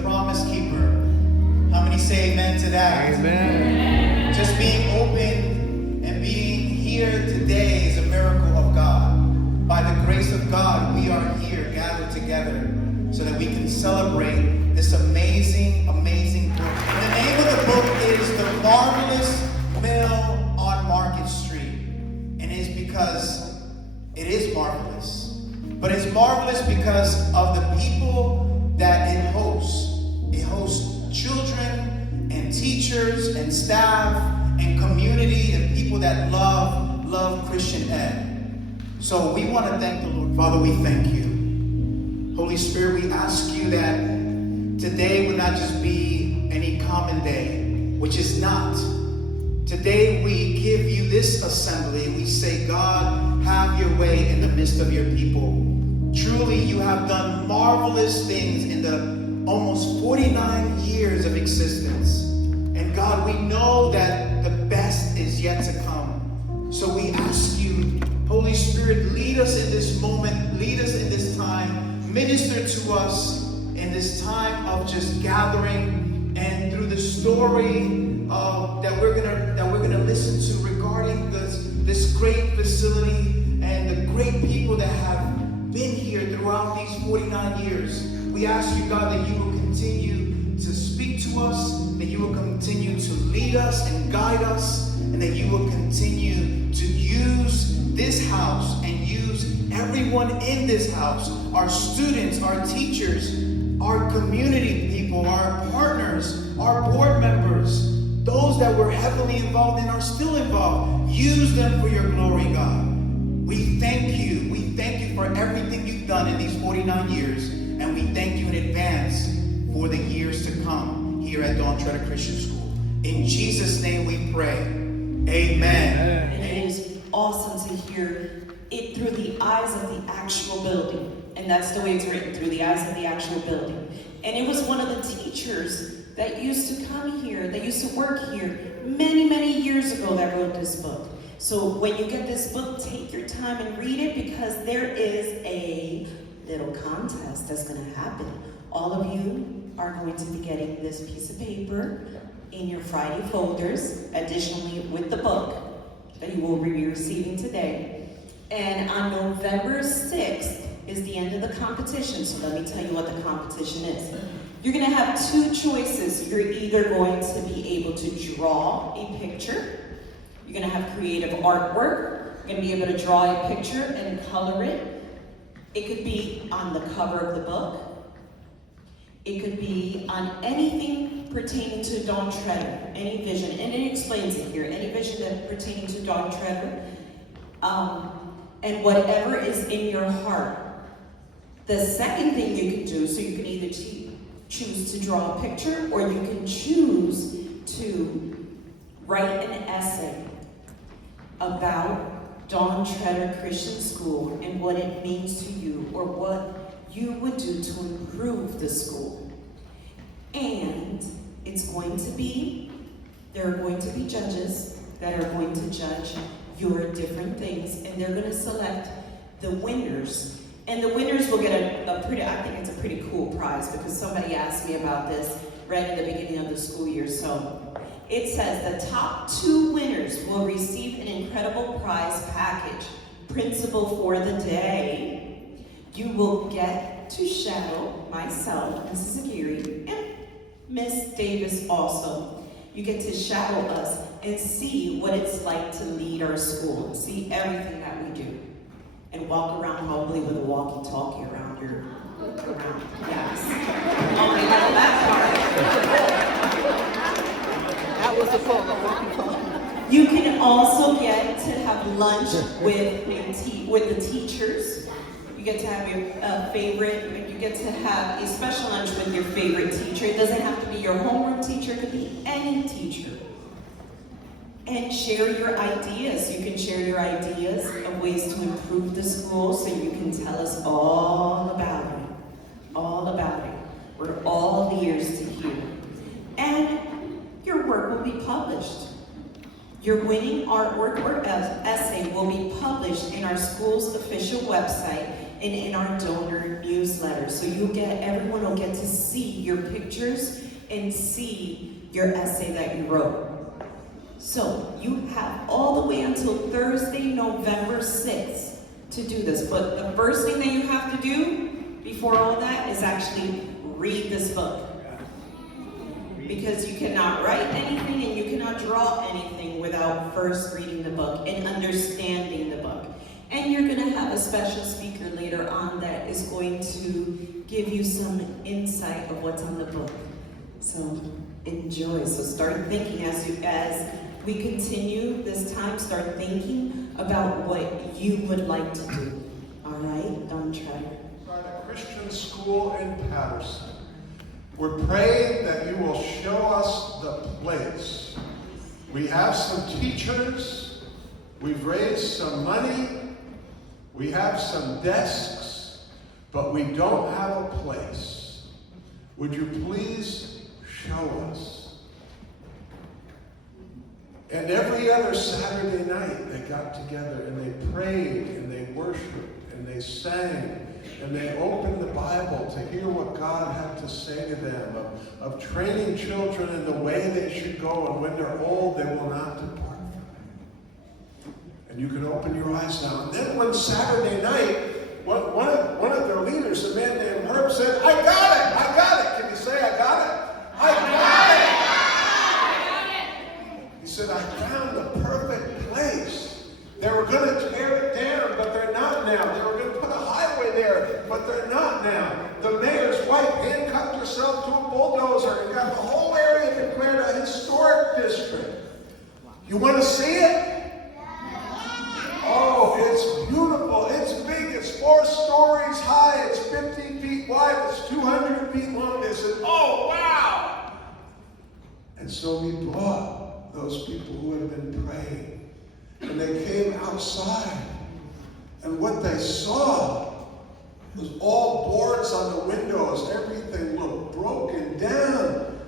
the promise keeper. How many say amen to that? Amen. Just being open and being here today is a miracle of God. By the grace of God, we are here gathered together so that we can celebrate this amazing, amazing book. And the name of the book is The Marvelous Mill on Market Street. And it is because it is marvelous. But it's marvelous because of the people that it hosts. It hosts children and teachers and staff and community and people that love Christian Ed. So we want to thank the Lord. Father, we thank you. Holy Spirit, we ask you that today would not just be any common day, which is not. Today we give you this assembly. We say, God, have your way in the midst of your people. Truly, you have done marvelous things in the almost 49 years of existence. And God, we know that the best is yet to come. So we ask you, Holy Spirit, lead us in this moment, lead us in this time, minister to us in this time of just gathering, and through the story that we're gonna listen to regarding this great facility and the great people that have been here throughout these 49 years. We ask you, God, that you will continue to speak to us, that you will continue to lead us and guide us, and that you will continue to use this house and use everyone in this house, our students, our teachers, our community people, our partners, our board members, those that were heavily involved and are still involved. Use them for your glory, God. We thank you. We thank you for everything you've done in these 49 years, and we thank you in advance for the years to come here at Dawn Treader Christian School. In Jesus' name we pray. Amen. And it is awesome to hear it through the eyes of the actual building. And that's the way it's written, through the eyes of the actual building. And it was one of the teachers that used to come here, that used to work here many, many years ago that wrote this book. So when you get this book, take your time and read it, because there is a little contest that's going to happen. All of you are going to be getting this piece of paper in your Friday folders, additionally with the book that you will be receiving today. And on November 6th is the end of the competition, so let me tell you what the competition is. You're going to have two choices. You're either going to be able to draw a picture. You're going to have creative artwork. You're going to be able to draw a picture and color it. It could be on the cover of the book. It could be on anything pertaining to Dawn Treader, any vision, and it explains it here, any vision that pertaining to Dawn Treader, and whatever is in your heart. The second thing you can do, so you can either choose to draw a picture, or you can choose to write an essay about Dawn Treader Christian School and what it means to you, or what you would do to improve the school. And there are going to be judges that are going to judge your different things, and they're going to select the winners. And the winners will get I think it's a pretty cool prize, because somebody asked me about this right at the beginning of the school year. So it says the top 2 winners will receive an incredible prize package. Principal for the day, you will get to shadow myself, Mrs. Aguirre, and Miss Davis also. You get to shadow us and see what it's like to lead our school, and see everything that we do. And walk around probably with a walkie-talkie around yes. Only like that part. That was the phone, the walkie-talkie. You can also get to have lunch with the teachers. You get to have you get to have a special lunch with your favorite teacher. It doesn't have to be your homeroom teacher, it could be any teacher. And share your ideas. You can share your ideas of ways to improve the school, so you can tell us all about it. All about it. We're all ears to hear. And your work will be published. Your winning artwork or essay will be published in our school's official website and in our donor newsletter. newsletter. So everyone will get to see your pictures and see your essay that you wrote. So you have all the way until Thursday, November 6th to do this. But the first thing that you have to do before all that is actually read this book. Because you cannot write anything and you cannot draw anything without first reading the book and understanding the book. And you're going to have a special speaker later on that is going to give you some insight of what's on the book. So enjoy. So start thinking as we continue this time, start thinking about what you would like to do. All right? Don't try. Start a Christian school in Patterson. We're praying that you will show us the place. We have some teachers. We've raised some money. We have some desks, but we don't have a place. Would you please show us? And every other Saturday night, they got together and they prayed and they worshiped and they sang and they opened the Bible to hear what God had to say to them of training children in the way they should go, and when they're old, they will not depart from it. And you can open your eyes now. And then one Saturday night, one of their leaders, a man named Herb, said, I got it. Can you say, I got it? I got it. He said, I found the perfect place. They were going to tear it down, but they're not now. They were going to put a highway there, but they're not now. The mayor's wife handcuffed herself to a bulldozer and got the whole area declared a historic district. You want to see it? Oh, it's beautiful. It's big. It's 4 stories high. It's 50 feet wide. It's 200 feet long. They said, oh, wow. And so we brought those people who had been praying. And they came outside. And what they saw was all boards on the windows. Everything looked broken down.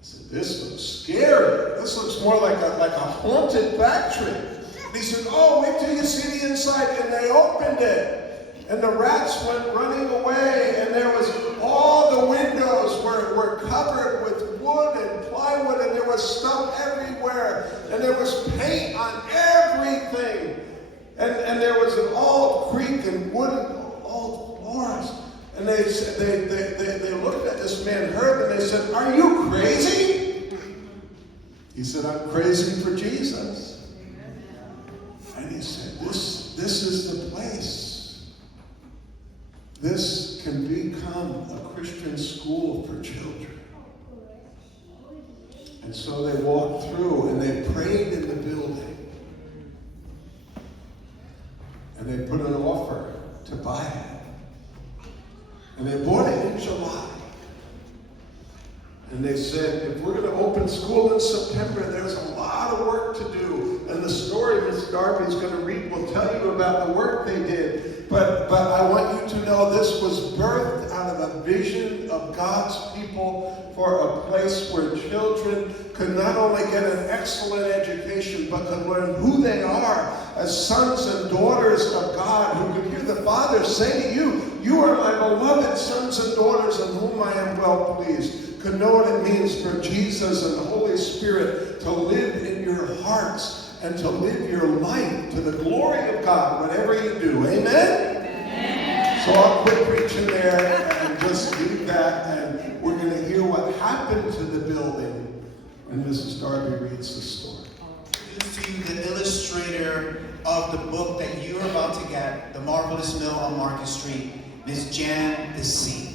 I said, this looks scary. This looks more like a haunted factory. And he said, oh, wait till you see the inside. And they opened it. And the rats went running away. And there was all the windows were covered with wood and plywood. And there was stuff everywhere. And there was paint on everything. And there was an olive creek and wooden old floors. And they looked at this man, Herb, and they said, are you crazy? He said, I'm crazy for Jesus. And he said, this is the place. This can become a Christian school for children. And so they walked through and they prayed in the building. And they put an offer to buy it. And they bought it in July. And they said, if we're going to open school in September, there's a lot of work to do. And the story Ms. Darby's going to read will tell you about the work they did. But I want you to know this was birthed out of a vision of God's people for a place where children could not only get an excellent education, but could learn who they are as sons and daughters of God, who could hear the Father say to you, you are my beloved sons and daughters in whom I am well pleased. Could know what it means for Jesus and the Holy Spirit to live in your hearts and to live your life to the glory of God, whatever you do. Amen? Amen. So I'll quit preaching there and just leave that, and we're going to hear what happened to the building when Mrs. Darby reads the story. Introduce to you the illustrator of the book that you're about to get, The Marvelous Mill on Market Street, Ms. Jan Deci.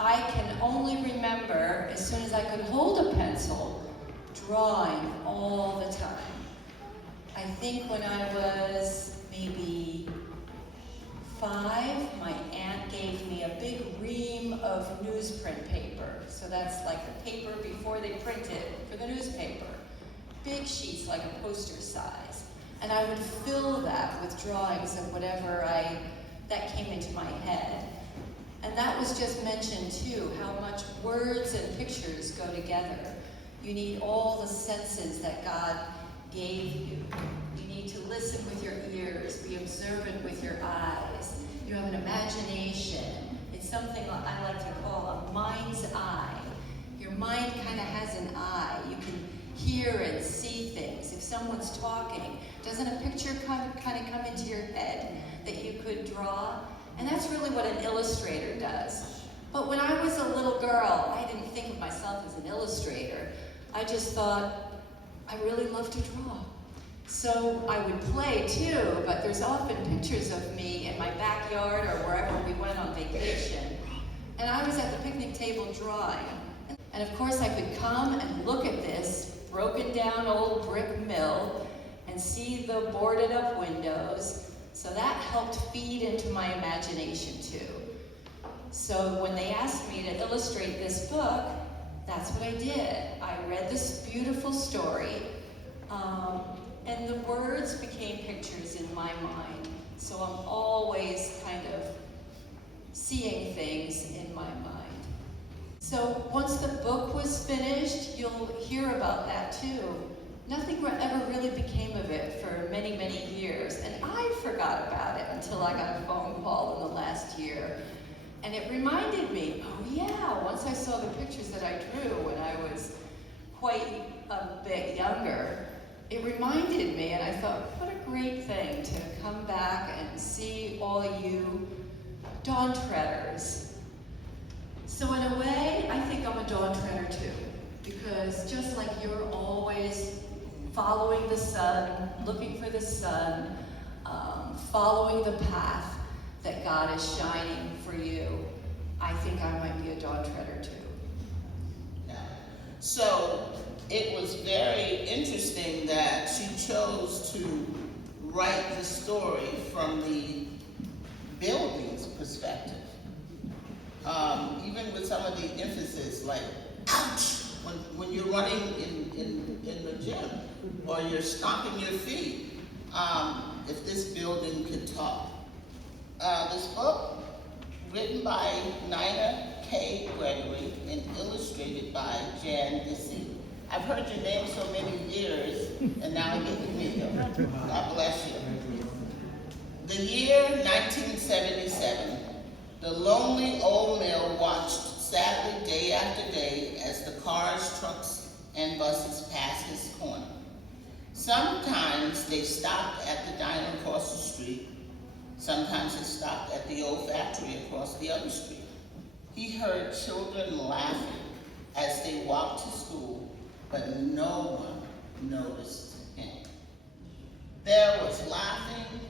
I can only remember, as soon as I could hold a pencil, drawing all the time. I think when I was maybe 5, my aunt gave me a big ream of newsprint paper. So that's like the paper before they print it for the newspaper. Big sheets, like a poster size. And I would fill that with drawings of whatever I that came into my head. And that was just mentioned too, how much words and pictures go together. You need all the senses that God gave you. You need to listen with your ears, be observant with your eyes. You have an imagination. It's something I like to call a mind's eye. Your mind kind of has an eye. You can hear and see things. If someone's talking, doesn't a picture kind of come into your head that you could draw? And that's really what an illustrator does. But when I was a little girl, I didn't think of myself as an illustrator. I just thought, I really love to draw. So I would play too, but there's often pictures of me in my backyard or wherever we went on vacation. And I was at the picnic table drawing. And of course I could come and look at this broken down old brick mill and see the boarded up windows. So that helped feed into my imagination too. So when they asked me to illustrate this book, that's what I did. I read this beautiful story, and the words became pictures in my mind. So I'm always kind of seeing things in my mind. So once the book was finished, you'll hear about that too. Nothing ever really became of it for many, many years, and I forgot about it until I got a phone call in the last year. And it reminded me, oh yeah, once I saw the pictures that I drew when I was quite a bit younger, it reminded me, and I thought, what a great thing to come back and see all you dawn treaders. So in a way, I think I'm a dawn treader too, because just like you're always following the sun, looking for the sun, following the path that God is shining for you, I think I might be a dawn treader too. Yeah. So it was very interesting that she chose to write the story from the building's perspective. Even with some of the emphasis, like, ouch, when you're running in the gym, or you're stomping your feet, if this building could talk. This book, written by Nina K. Gregory and illustrated by Jan Dissy. I've heard your name so many years, and now I get to meet you. God bless you. The year 1977, the lonely old mill watched sadly day after day as the cars, trucks, and buses passed his corner. Sometimes they stopped at the diner across the street. Sometimes they stopped at the old factory across the other street. He heard children laughing as they walked to school, but no one noticed him. There was laughing,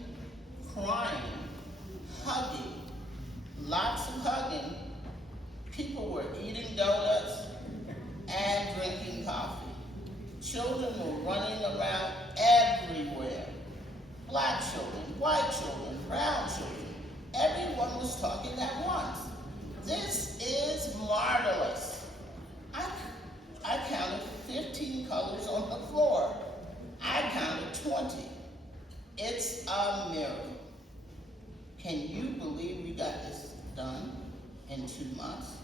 crying, hugging, lots of hugging. People were eating donuts and drinking coffee. Children were running around everywhere. Black children, white children, brown children. Everyone was talking at once. This is marvelous. I counted 15 colors on the floor. I counted 20. It's a miracle. Can you believe we got this done in 2 months?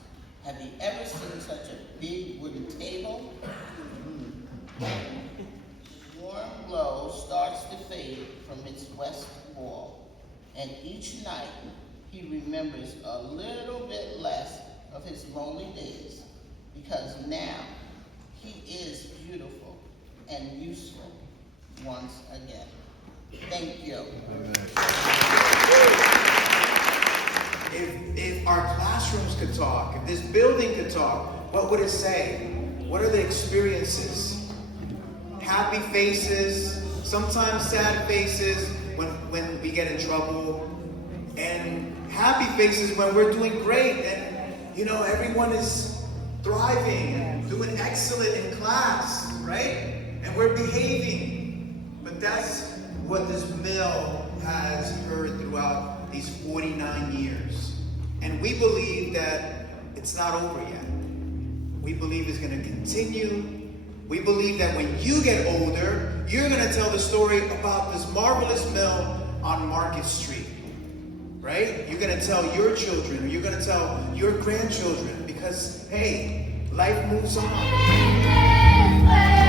Have you ever seen such a big wooden table? Warm glow starts to fade from its west wall, and each night he remembers a little bit less of his lonely days, because now he is beautiful and useful once again. Thank you. If our classrooms could talk, if this building could talk, what would it say? What are the experiences? Happy faces, sometimes sad faces when we get in trouble, and happy faces when we're doing great and everyone is thriving and doing excellent in class, right? And we're behaving. But that's what this mill has heard throughout these 49 years. And we believe that it's not over yet. We believe it's going to continue. We believe that when you get older, you're going to tell the story about this marvelous mill on Market Street. right? You're going to tell your children, or you're going to tell your grandchildren, because, hey, life moves on.